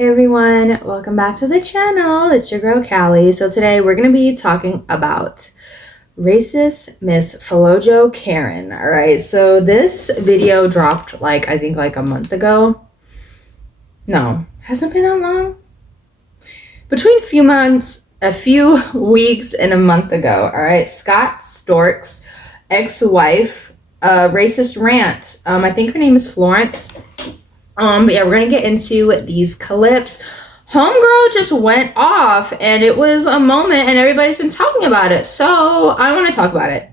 Hey everyone, welcome back to the channel. It's your girl Callie. So today we're going to be talking about racist Miss Flojo Karen. Alright, so this video dropped I think a month ago. No, hasn't been that long. Between a few weeks and a month ago. Alright, Scott Storch's ex-wife, racist Rant. I think her name is Florence. But yeah, we're gonna get into these clips. Homegirl just went off and it was a moment and everybody's been talking about it. So I want to talk about it.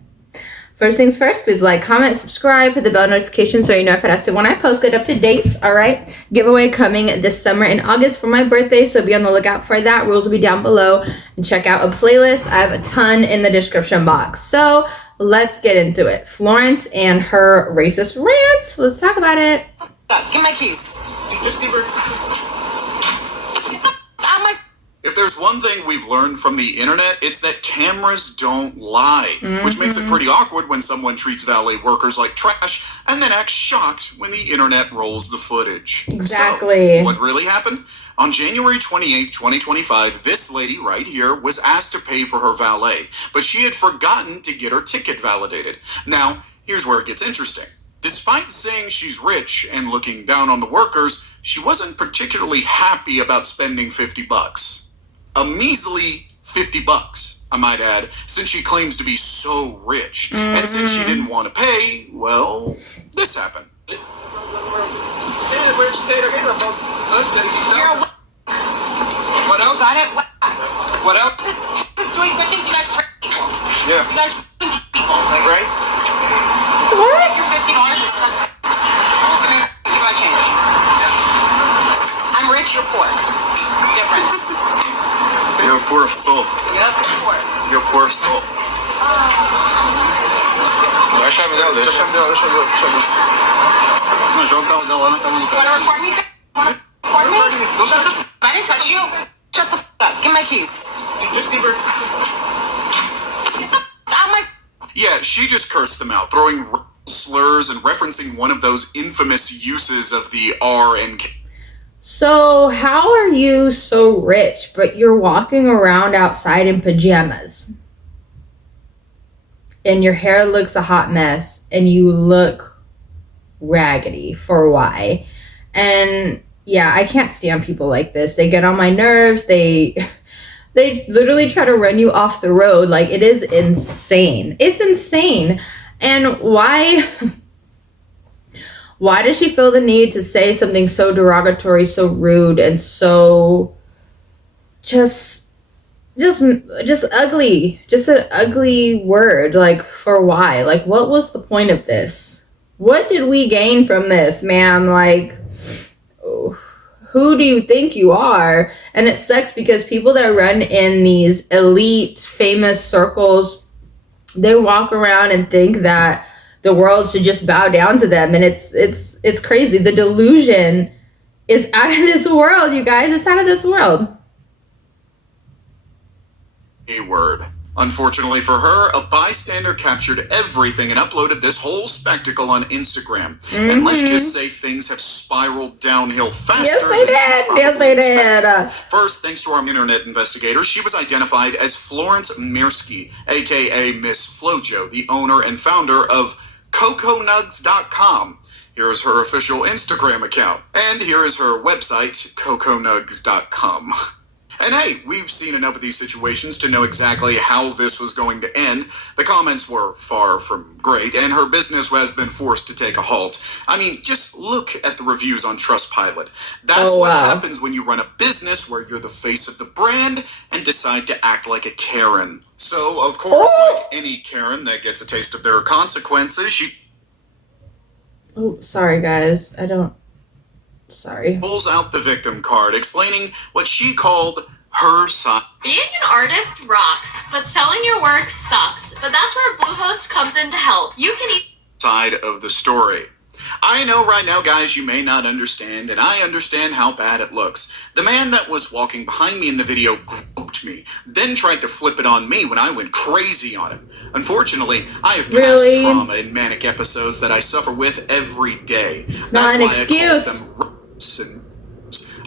First things first, please like, comment, subscribe, hit the bell notification so you know if it has to when I post good up to dates. Alright. Giveaway coming this summer in August for my birthday, so be on the lookout for that. Rules will be down below. And check out a playlist. I have a ton in the description box. So let's get into it. Florence and her racist rants. Let's talk about it. Give my keys. You just give her. If there's one thing we've learned from the internet, it's that cameras don't lie, which makes it pretty awkward when someone treats valet workers like trash and then acts shocked when the internet rolls the footage. Exactly. So, what really happened? On January 28th, 2025, this lady right here was asked to pay for her valet, but she had forgotten to get her ticket validated. Now, here's where it gets interesting. Despite saying she's rich and looking down on the workers, she wasn't particularly happy about spending $50. A measly $50, I might add, since she claims to be so rich. And since she didn't want to pay, well, this happened. What else? Got it? What else? Just doing good things. You guys are people. Yeah. You guys are people. Right? What? Your $50 is something. Give my change. I'm rich, you're poor. Difference. You're poor of soul. Yep, poor. You're poor of soul. Deixa-me dar. You wanna record me? I didn't touch you. Shut the f up. Give my keys. You just give her. Yeah, she just cursed them out, throwing slurs and referencing one of those infamous uses of the R and K. So how are you so rich, but you're walking around outside in pajamas? And your hair looks a hot mess and you look raggedy for why? And yeah, I can't stand people like this. They get on my nerves. They literally try to run you off the road. Like, it is insane. It's insane. And why does she feel the need to say something so derogatory, so rude, and so just ugly? Just an ugly word. Like, for why? Like, what was the point of this? What did we gain from this, ma'am? Like, who do you think you are? And it sucks because people that run in these elite, famous circles, they walk around and think that the world should just bow down to them. And it's crazy. The delusion is out of this world, you guys. It's out of this world. A word. Unfortunately for her, a bystander captured everything and uploaded this whole spectacle on Instagram. And let's just say things have spiraled downhill faster. Yes, they did. First, thanks to our internet investigators, she was identified as Florence Mirsky, aka Miss Flojo, the owner and founder of coconugs.com. Here is her official Instagram account. And here is her website, coconugs.com. And hey, we've seen enough of these situations to know exactly how this was going to end. The comments were far from great, and her business has been forced to take a halt. I mean, just look at the reviews on Trustpilot. That's what happens when you run a business where you're the face of the brand and decide to act like a Karen. So, of course, like any Karen that gets a taste of their consequences, she... Oh, sorry, guys. Sorry. Pulls out the victim card, explaining what she called her side. Being an artist rocks, but selling your work sucks. But that's where Bluehost comes in to help. You can Side of the story. I know right now, guys, you may not understand, and I understand how bad it looks. The man that was walking behind me in the video groped me, then tried to flip it on me when I went crazy on him. Unfortunately, I have past trauma and manic episodes that I suffer with every day. That's not an why excuse.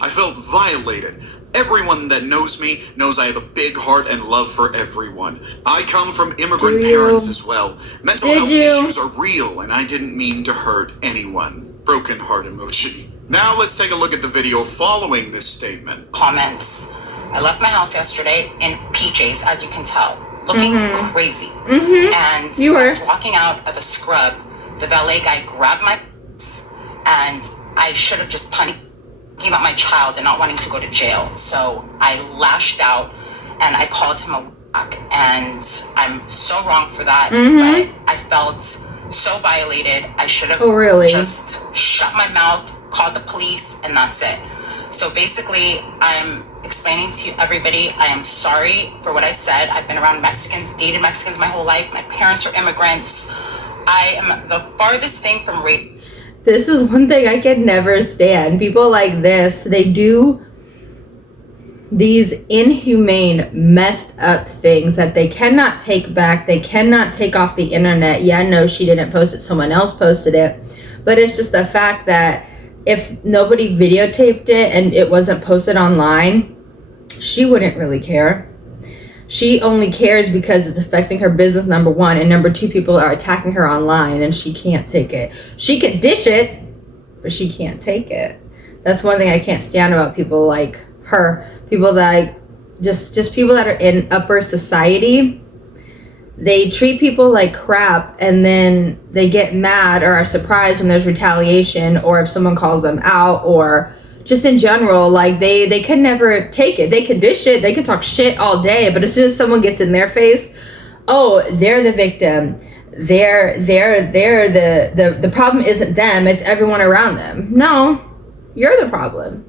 I call them I felt violated. Everyone that knows me knows I have a big heart and love for everyone. I come from immigrant parents as well. Mental health issues are real, and I didn't mean to hurt anyone. Broken heart emoji. Now let's take a look at the video following this statement. Comments. I left my house yesterday in PJs, as you can tell, looking crazy. And You were. I was walking out of the scrub. The valet guy grabbed my purse, and I should have just punished him about my child and not wanting to go to jail. So I lashed out and I called him a whack, and I'm so wrong for that. But I felt so violated. I should have just shut my mouth, called the police, and that's it. So basically, I'm explaining to everybody, I am sorry for what I said. I've been around Mexicans, dated Mexicans my whole life. My parents are immigrants. I am the farthest thing from rape. This is one thing I can never stand. People like this, they do these inhumane, messed up things that they cannot take back. They cannot take off the internet. Yeah, no, she didn't post it. Someone else posted it. But it's just the fact that if nobody videotaped it and it wasn't posted online, she wouldn't really care. She only cares because it's affecting her business, number one, and number two, people are attacking her online and she can't take it. She could dish it, but she can't take it. That's one thing I can't stand about people like her. People that just people that are in upper society. They treat people like crap, and then they get mad or are surprised when there's retaliation, or if someone calls them out, or just in general, like they can never take it. They can dish it, they can talk shit all day, but as soon as someone gets in their face, oh, they're the victim. They're the problem isn't them, it's everyone around them. No, you're the problem.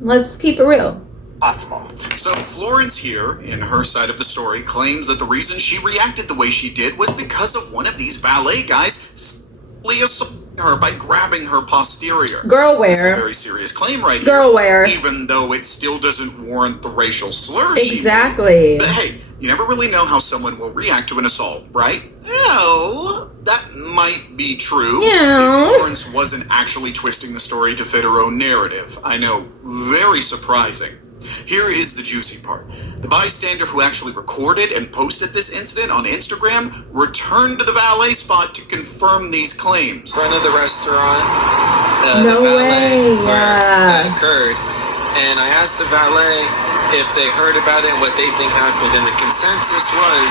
Let's keep it real. Possible. So Florence here, in her side of the story, claims that the reason she reacted the way she did was because of one of these valet guys sexually assaulting her by grabbing her posterior. Girl, where? This is a very serious claim right Girl, here. where? Even though it still doesn't warrant the racial slur Exactly. she made. But hey, you never really know how someone will react to an assault, right? Well, that might be true. Yeah. If Florence wasn't actually twisting the story to fit her own narrative. I know, very surprising. Here is the juicy part. The bystander who actually recorded and posted this incident on Instagram returned to the valet spot to confirm these claims. Front of the restaurant, No the valet way, where that yeah. occurred, and I asked the valet if they heard about it and what they think happened, and the consensus was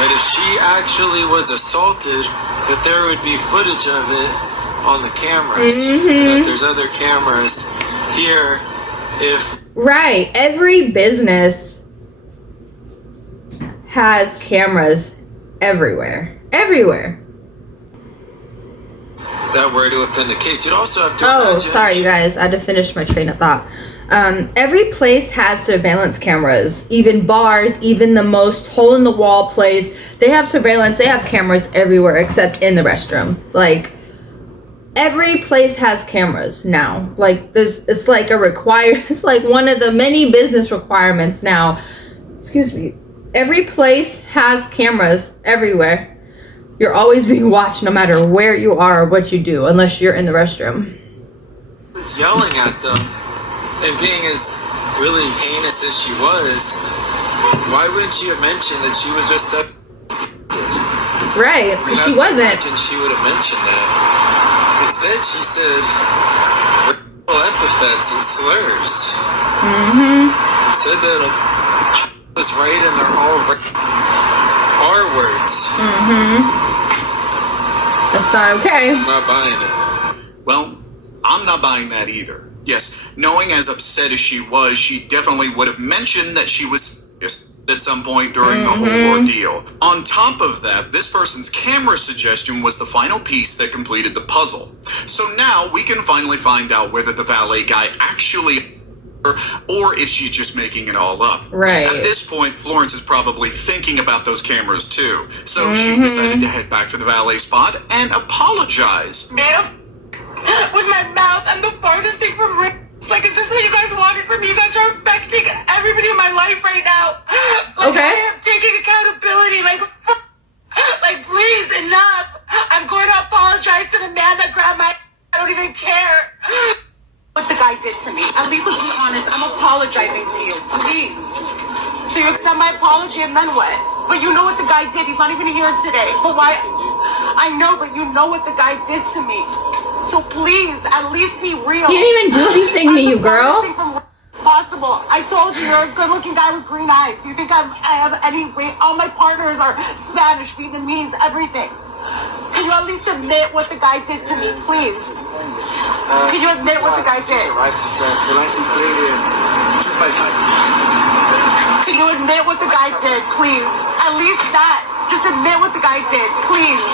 that if she actually was assaulted, that there would be footage of it on the cameras. And if there's other cameras here, Right. Every business has cameras everywhere. Everywhere. that were to have been the case, you'd also have to Oh, sorry, you guys. I had to finish my train of thought. Every place has surveillance cameras. Even bars, even the most hole-in-the-wall place, they have surveillance. They have cameras everywhere except in the restroom. Like, every place has cameras now. Like, it's like it's like one of the many business requirements now. Excuse me. Every place has cameras everywhere. You're always being watched no matter where you are or what you do, unless you're in the restroom. Was yelling at them and being as really heinous as she was, why wouldn't she have mentioned that she was just Right, because she wasn't. I imagine she would have mentioned that. Instead, she said epithets and slurs. And said that was right and they're all R words. That's not okay. I'm not buying it. Well, I'm not buying that either. Yes, knowing as upset as she was, she definitely would have mentioned that she was just at some point during the whole ordeal. On top of that, this person's camera suggestion was the final piece that completed the puzzle. So now we can finally find out whether the valet guy actually or if she's just making it all up. Right. At this point, Florence is probably thinking about those cameras too. So she decided to head back to the valet spot and apologize. Man, with my mouth, I'm the farthest thing from rape. Like, is this what you guys wanted from me? You guys are affecting everybody in my life right now. Like, Okay. I am taking accountability. Like, please, enough. I'm going to apologize to the man that grabbed my... I don't even care what the guy did to to me. At least let's be honest. I'm apologizing to you. Please. So you accept my apology and then what? But you know what the guy did. He's not even here today. But why? I know, but you know what the guy did to me. So please, at least be real. He didn't even do anything to you, girl. Possible. I told you, you're a good-looking guy with green eyes. Do you think I have any weight? All my partners are Spanish, Vietnamese, everything. Can you at least admit what the guy did to me, please? Can you admit what the guy did? Can you admit what the guy did, please? At least that. Just admit what the guy did, please.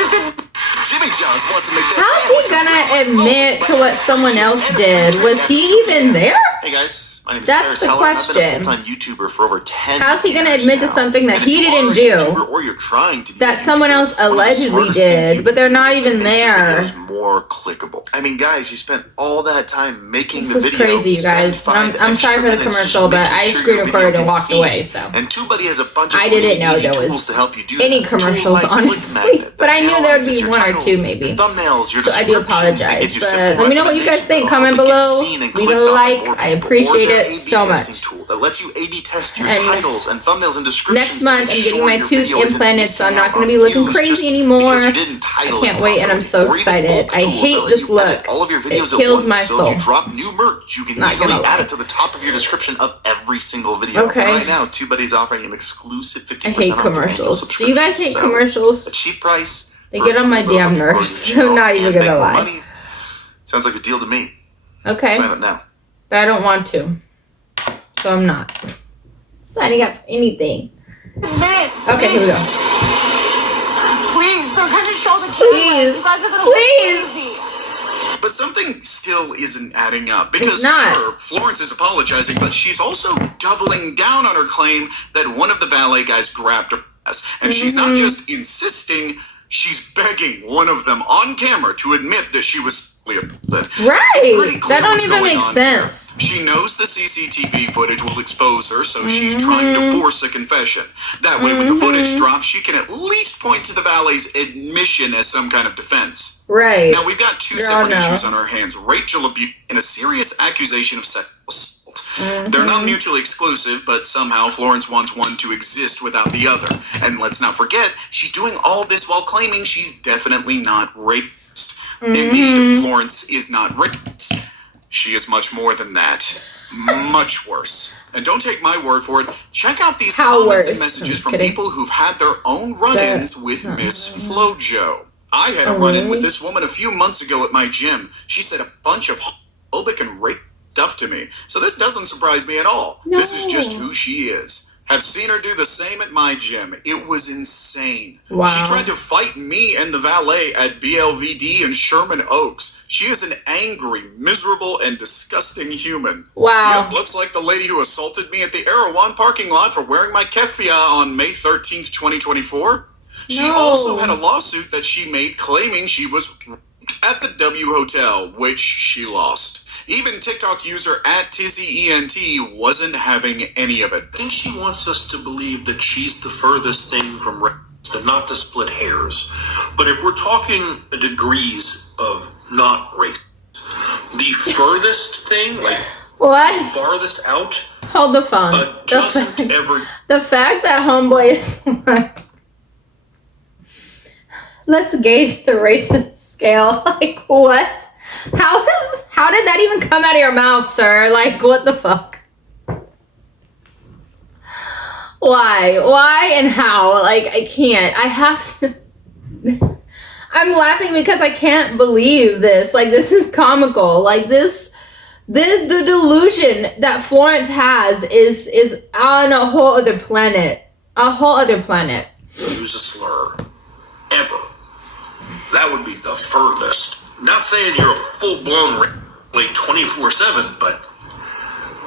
Just admit. Jimmy John's wants to make that. How's he gonna admit to what someone else did? Was he even there? Hey guys, my name is That's the question. I've been a full-time YouTuber for over 10 How's he gonna years admit to now. something that And he if you didn't are a do YouTuber or you're trying to be that a someone YouTuber, else one of the allegedly smartest things did, you but they're can do not is to even make your there? videos more clickable. I mean, guys, you spent all that time making This the is video. crazy, you guys. I'm sorry for the commercial, but I screen recorded and walked away, so. And TubeBuddy has a bunch of I didn't really know easy there tools was to help you do any that. commercials, Tools like honestly. ClickMagnet But that I knew there would analyzes be your one or titles, two, maybe. your thumbnails, your So I do descriptions, and apologize, gives you but simple let me know what you guys recommendations think. of how Comment to get below, seen and leave clicked a on by like. more I people, appreciate or their it A/B so testing much. tool that lets you A/B test your And titles and thumbnails and descriptions. Next to month, make I'm getting sure my your tooth video isn't implanted, so I'm missing not out going to on be looking views crazy just anymore. because you didn't I title can't it wait, and I'm so properly. Or even excited. bulk I tools hate that let this you edit look. all of your videos It at kills once, my so soul. if you drop new merch, you can Not easily gonna add lie. it to the top of your description of every single video. Okay. And right now, TubeBuddy's offering an exclusive 50% I hate off their annual commercials. Do subscription. you guys hate So, commercials? a cheap price. They for get a on my tool that'll damn help you grow nerves. your I'm not even channel gonna and make more lie. money. Sounds like a deal to me. Okay, Sign up now. but I don't want to, so I'm not signing up for anything. Admit. Okay, here we go. Please, they're going to show the Please. cameras. You guys are going to Please. look crazy. But something still isn't adding up. Because, It's not. sure, Florence is apologizing, but she's also doubling down on her claim that one of the valet guys grabbed her ass. And she's not just insisting, she's begging one of them on camera to admit that she was assaulted. Right. That don't even make sense. She knows the CCTV footage will expose her, so she's trying to force a confession. That way, when the footage drops, she can at least point to the valet's admission as some kind of defense. Right. Now, we've got two Girl, separate no. issues on our hands. Rachel abuse and a serious accusation of sexual assault. They're not mutually exclusive, but somehow Florence wants one to exist without the other. And let's not forget, she's doing all this while claiming she's definitely not rapist. Indeed, Florence is not rapist. She is much more than that. Much worse. And don't take my word for it. Check out these How comments worse? and I'm messages just from kidding. people who've had their own run-ins with Miss Flojo. I had a run-in with this woman a few months ago at my gym. She said a bunch of homophobic and rape stuff to me. So this doesn't surprise me at all. This is just who she is. Have seen her do the same at my gym. It was insane. Wow. She tried to fight me and the valet at BLVD in Sherman Oaks. She is an angry, miserable, and disgusting human. Wow. Yep, looks like the lady who assaulted me at the Erewhon parking lot for wearing my keffiyeh on May 13th, 2024. She No. also had a lawsuit that she made claiming she was at the W Hotel, which she lost. Even TikTok user at TizzyENT wasn't having any of it. I think she wants us to believe that she's the furthest thing from racist and not to split hairs. But if we're talking degrees of not racist, the furthest thing, like What? farthest out, Hold the phone. doesn't ever. The fact that homeboy is like, let's gauge the racist scale. Like, what? How did that even come out of your mouth, sir? Like, what the fuck? Why and how? Like, I can't. I have to. I'm laughing because I can't believe this. Like, this is comical. Like, this. The delusion that Florence has is on a whole other planet. A whole other planet. Use a slur. Ever. That would be the furthest. Not saying you're a full-blown like 24/7, but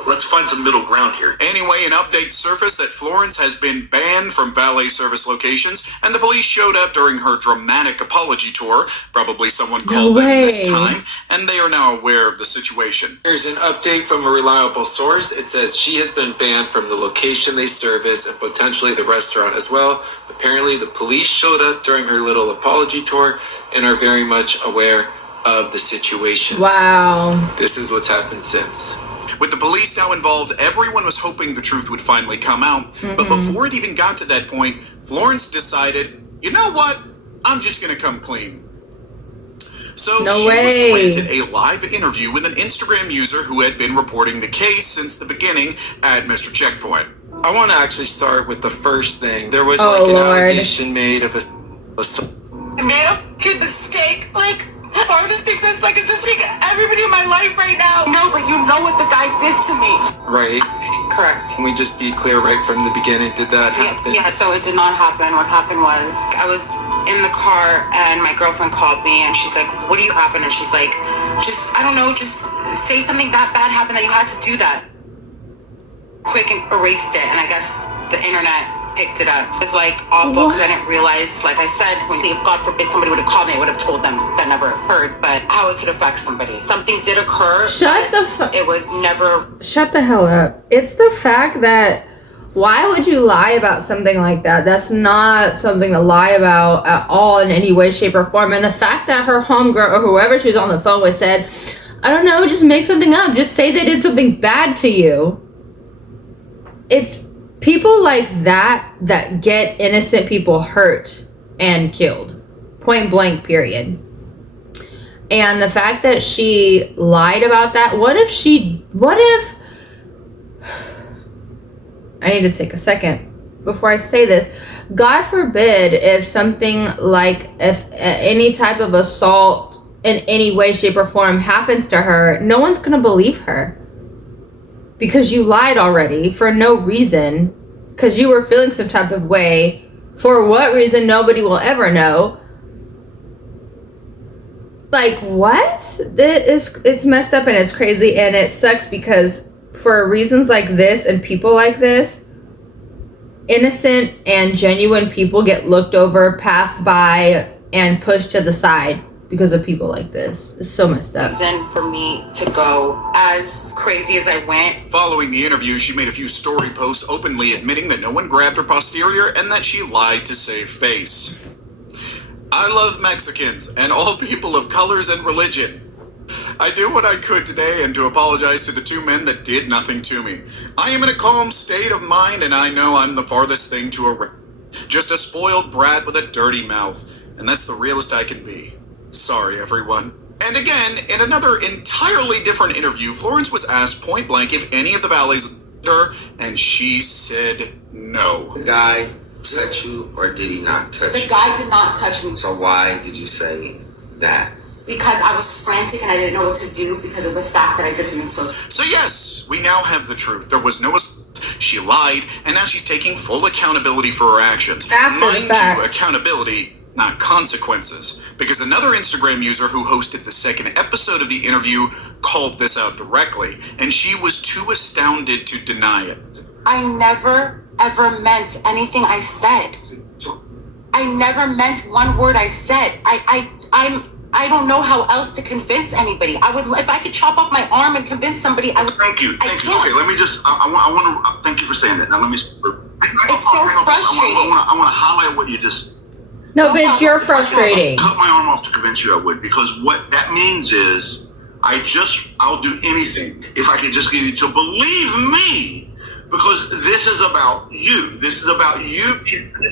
let's find some middle ground here. Anyway, an update surfaced that Florence has been banned from valet service locations, and the police showed up during her dramatic apology tour. Probably someone called them this time, and they are now aware of the situation. Here's an update from a reliable source. It says she has been banned from the location they service and potentially the restaurant as well. Apparently, the police showed up during her little apology tour and are very much aware of the situation. Wow. This is what's happened since. With the police now involved, everyone was hoping the truth would finally come out. But before it even got to that point, Florence decided, you know what? I'm just going to come clean. So she was granted a live interview with an Instagram user who had been reporting the case since the beginning at Mr. Checkpoint. I want to actually start with the first thing. There was like an allegation made of a I made a fucking mistake. Like, hardest thing since, like, it's just like everybody in my life right now. No, but you know what the guy did to me. right? Correct. Can we just be clear right from the beginning? Did that happen? Yeah, so it did not happen. What happened was I was in the car and my girlfriend called me and she's like, what do you happen? And she's like, just, I don't know, just say something that bad happened that you had to do that. Quick and erased it. And I guess the internet picked it up. It was like awful because I didn't realize, like I said, if God forbid somebody would have called me, I would have told them. That never occurred, but how it could affect somebody. Something did occur. It was never. Shut the hell up. It's the fact that why would you lie about something like that? That's not something to lie about at all in any way, shape, or form. And the fact that her homegirl or whoever she was on the phone with said, I don't know, just make something up. Just say they did something bad to you. It's people like that that get innocent people hurt and killed. Point blank, period. And the fact that she lied about that, what if I need to take a second before I say this. God forbid if something like, if any type of assault in any way, shape, or form happens to her, no one's going to believe her. Because you lied already for no reason. Because you were feeling some type of way. For what reason, nobody will ever know. Like, what? It's messed up and it's crazy and it sucks because for reasons like this and people like this, innocent and genuine people get looked over, passed by, and pushed to the side because of people like this. It's so messed up. Reason for me to go as crazy as I went. Following the interview, she made a few story posts openly admitting that no one grabbed her posterior and that she lied to save face. I love Mexicans and all people of colors and religion. I do what I could today and to apologize to the two men that did nothing to me. I am in a calm state of mind and I know I'm the farthest thing to a just a spoiled brat with a dirty mouth. And that's the realest I can be. Sorry, everyone. And again, in another entirely different interview, Florence was asked point blank if any of the valets her, and she said no. The guy touch you or did he not touch you? The guy did not touch me. So why did you say that? Because I was frantic and I didn't know what to do because of the fact that I did something so... So yes, we now have the truth. There was no... She lied, and now she's taking full accountability for her actions. After the fact. Mind you, accountability, not consequences. Because another Instagram user who hosted the second episode of the interview called this out directly, and she was too astounded to deny it. I never, ever meant anything I said. I never meant one word I said. I don't know how else to convince anybody. I would, if I could chop off my arm and convince somebody, I would. Thank you. Okay, let me just. I want to thank you for saying that. Now let me. It's so frustrating. I want to highlight what you just. No, bitch, you're frustrating. Cut my arm off to convince you I would, because what that means is I'll do anything if I could just get you to believe me. Because this is about you. This is about you.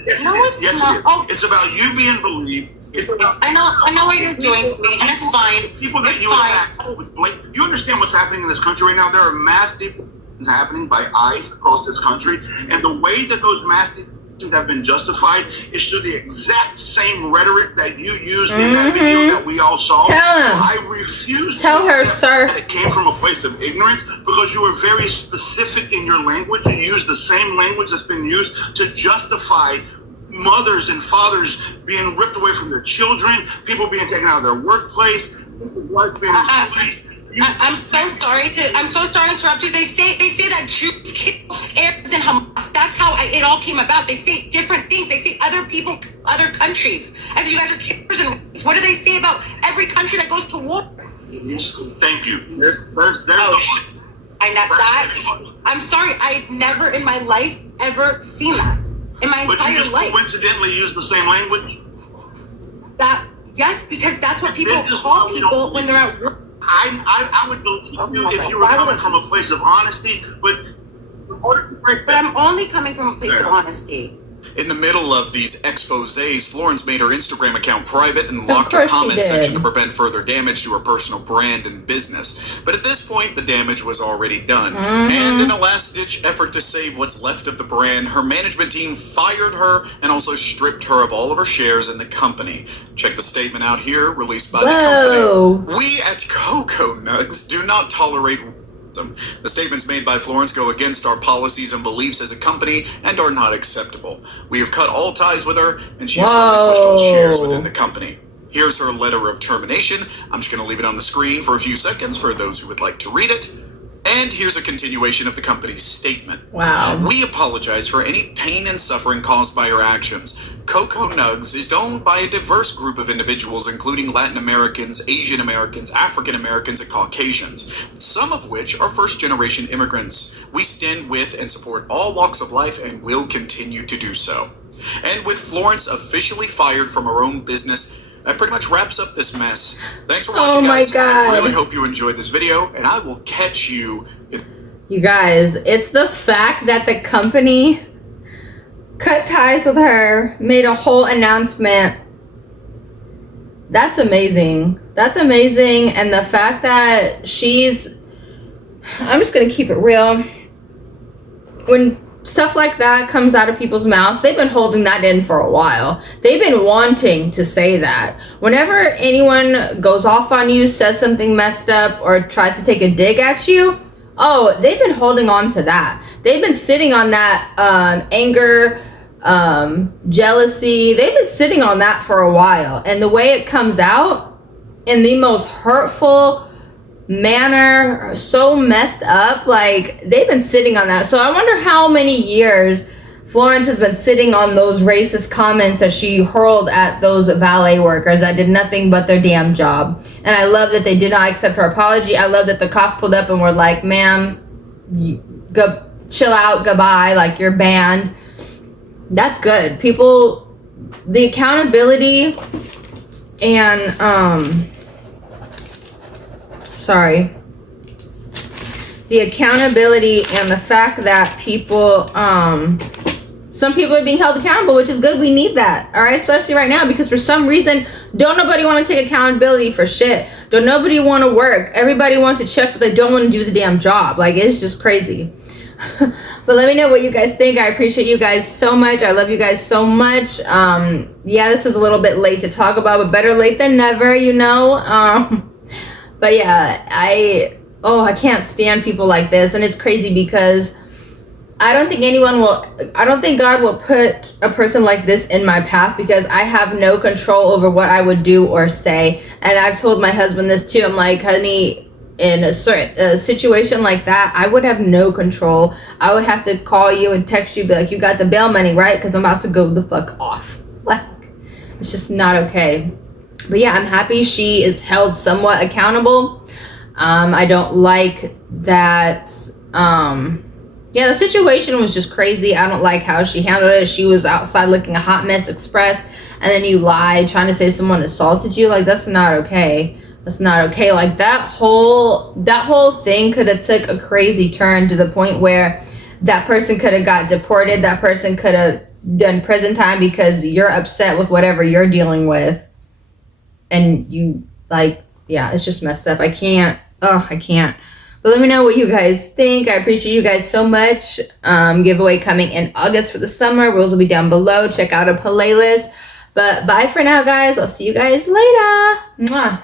Yes, no, it is. Yes, not. it is. Oh. It's about you being believed. It's about. I know what you're doing to me, and it's fine. People that you attack with blatant. You understand what's happening in this country right now? There are mass deportations happening by ICE across this country, and the way that those mass deportations have been justified is through the exact same rhetoric that you used in that video that we all saw. Tell him. So I refuse Tell to her, accept sir. that it came from a place of ignorance, because you were very specific in your language. You used the same language that's been used to justify mothers and fathers being ripped away from their children, people being taken out of their workplace, wives being enslaved. I'm so sorry to interrupt you. They say that Jews kill Arabs and Hamas. That's how it all came about. They say different things. They say other people, other countries. As you guys are killers and rapes. What do they say about every country that goes to war? Thank you. I'm sorry. I've never in my life ever seen that in my entire life. But you just coincidentally used the same language? Yes, because that's what And people this is call why we don't people when they're at work. I would believe you if you were coming from a place of honesty, but I'm only coming from a place of honesty. In the middle of these exposés, Florence made her Instagram account private and locked her course she comment did. section to prevent further damage to her personal brand and business. But at this point, the damage was already done. And in a last-ditch effort to save what's left of the brand, her management team fired her and also stripped her of all of her shares in the company. Check the statement out here, released by the company. We at Cocoa Nugs do not tolerate racism. The statements made by Florence go against our policies and beliefs as a company and are not acceptable. We have cut all ties with her, and she has relinquished all shares within the company. Here's her letter of termination. I'm just going to leave it on the screen for a few seconds for those who would like to read it. And here's a continuation of the company's statement. Wow. We apologize for any pain and suffering caused by our actions. Cocoa Nugs is owned by a diverse group of individuals, including Latin Americans, Asian Americans, African Americans, and Caucasians, some of which are first-generation immigrants. We stand with and support all walks of life and will continue to do so. And with Florence officially fired from her own business, that pretty much wraps up this mess. Thanks for watching, guys. I really hope you enjoyed this video, and I will catch you in... You guys, it's the fact that the company cut ties with her, made a whole announcement. That's amazing. That's amazing. And the fact that she's... I'm just going to keep it real. When stuff like that comes out of people's mouths, they've been holding that in for a while. They've been wanting to say that. Whenever anyone goes off on you, says something messed up, or tries to take a dig at you, oh, they've been holding on to that. They've been sitting on that anger, jealousy. They've been sitting on that for a while. And the way it comes out in the most hurtful manner, so messed up, like they've been sitting on that. So I wonder how many years Florence has been sitting on those racist comments that she hurled at those valet workers that did nothing but their damn job. And I love that they did not accept her apology. I love that the cops pulled up and were like, ma'am, go chill out, goodbye, like you're banned. That's good. People, the accountability and the accountability and the fact that people, some people are being held accountable, which is good. We need that, all right? Especially right now, because for some reason, don't nobody want to take accountability for shit. Don't nobody want to work. Everybody wants to check, but they don't want to do the damn job. Like, it's just crazy. But let me know what you guys think. I appreciate you guys so much. I love you guys so much. Yeah, this was a little bit late to talk about, but better late than never, you know? But yeah, I can't stand people like this. And it's crazy because I don't think God will put a person like this in my path, because I have no control over what I would do or say. And I've told my husband this too. I'm like, honey, in a situation like that, I would have no control. I would have to call you and text you, be like, you got the bail money, right? Because I'm about to go the fuck off. Like, it's just not okay. But yeah, I'm happy she is held somewhat accountable. I don't like that. Yeah, the situation was just crazy. I don't like how she handled it. She was outside looking a hot mess express, and then you lied trying to say someone assaulted you. Like, that's not okay. That's not okay. Like, that whole thing could have took a crazy turn to the point where that person could have got deported. That person could have done prison time because you're upset with whatever you're dealing with. And you, like, yeah, it's just messed up. I can't. I can't. But let me know what you guys think. I appreciate you guys so much. Giveaway coming in August for the summer. Rules will be down below. Check out a playlist. But bye for now, guys. I'll see you guys later. Mwah.